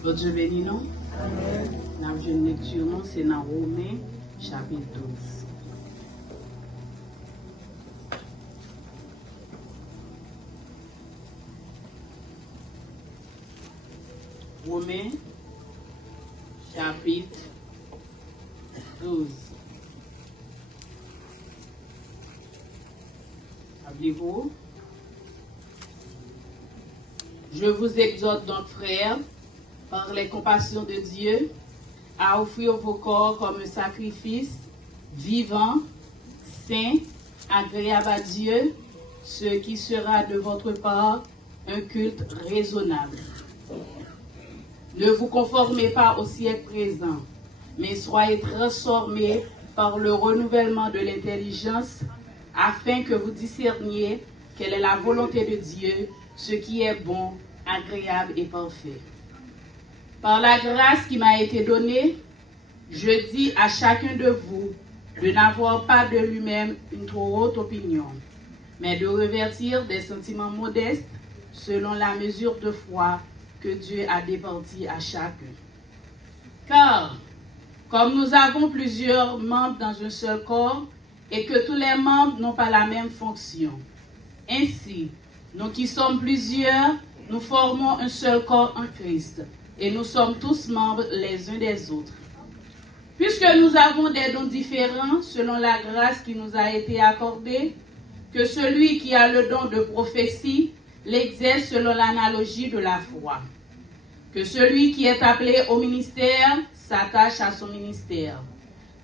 Votre Dieu béni, non? La lecture, non, c'est dans Romains, chapitre 12. Romains, chapitre 12. Rappelez-vous. Je vous exhorte donc, frères, par les compassions de Dieu, à offrir vos corps comme un sacrifice vivant, saint, agréable à Dieu, ce qui sera de votre part un culte raisonnable. Ne vous conformez pas au siècle présent, mais soyez transformés par le renouvellement de l'intelligence, afin que vous discerniez quelle est la volonté de Dieu, ce qui est bon, agréable et parfait. Par la grâce qui m'a été donnée, je dis à chacun de vous de n'avoir pas de lui-même une trop haute opinion, mais de revêtir des sentiments modestes selon la mesure de foi que Dieu a départie à chacun. Car, comme nous avons plusieurs membres dans un seul corps, et que tous les membres n'ont pas la même fonction, ainsi, nous qui sommes plusieurs, nous formons un seul corps en Christ, et nous sommes tous membres les uns des autres. Puisque nous avons des dons différents selon la grâce qui nous a été accordée, que celui qui a le don de prophétie l'exerce selon l'analogie de la foi. Que celui qui est appelé au ministère s'attache à son ministère.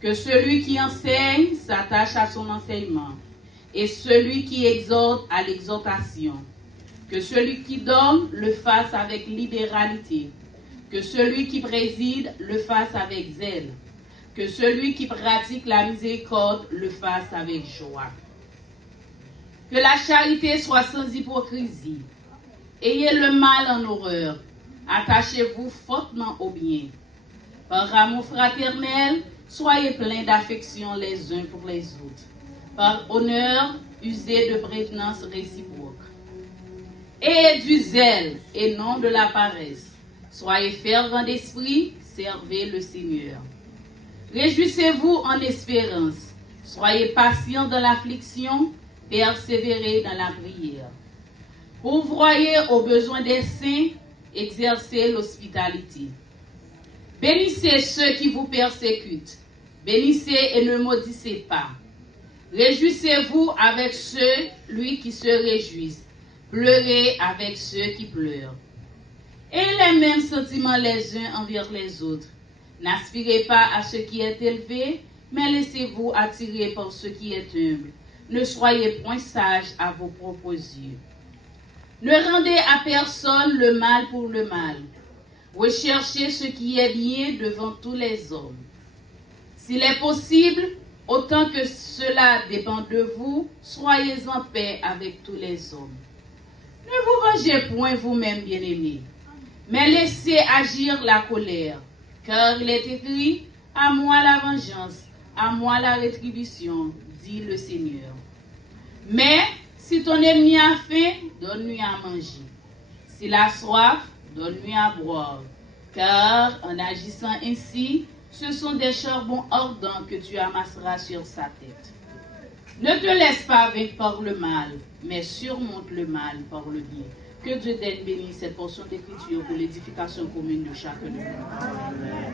Que celui qui enseigne s'attache à son enseignement. Et celui qui exhorte à l'exhortation. Que celui qui donne le fasse avec libéralité. Que celui qui préside le fasse avec zèle. Que celui qui pratique la miséricorde le fasse avec joie. Que la charité soit sans hypocrisie. Ayez le mal en horreur. Attachez-vous fortement au bien. Par amour fraternel, soyez pleins d'affection les uns pour les autres. Par honneur, usez de prévenance réciproque. Ayez du zèle et non de la paresse. Soyez fervents d'esprit, servez le Seigneur. Réjouissez-vous en espérance. Soyez patients dans l'affliction, persévérez dans la prière. Pourvoyez aux besoins des saints, exercez l'hospitalité. Bénissez ceux qui vous persécutent. Bénissez et ne maudissez pas. Réjouissez-vous avec celui qui se réjouissent. Pleurez avec ceux qui pleurent. Ayez les mêmes sentiments les uns envers les autres. N'aspirez pas à ce qui est élevé, mais laissez-vous attirer par ce qui est humble. Ne soyez point sages à vos propres yeux. Ne rendez à personne le mal pour le mal. Recherchez ce qui est bien devant tous les hommes. S'il est possible, autant que cela dépend de vous, soyez en paix avec tous les hommes. Ne vous vengez point vous-même, bien-aimés, mais laissez agir la colère, car il est écrit, « À moi la vengeance, à moi la rétribution, dit le Seigneur. » Mais si ton ennemi a faim, donne-lui à manger. S'il a soif, donne-lui à boire. Car en agissant ainsi, ce sont des charbons ardents que tu amasseras sur sa tête. Ne te laisse pas vaincre par le mal, mais surmonte le mal par le bien. Que Dieu t'aide bénisse cette portion d'écriture pour l'édification commune de chacun de nous. Amen.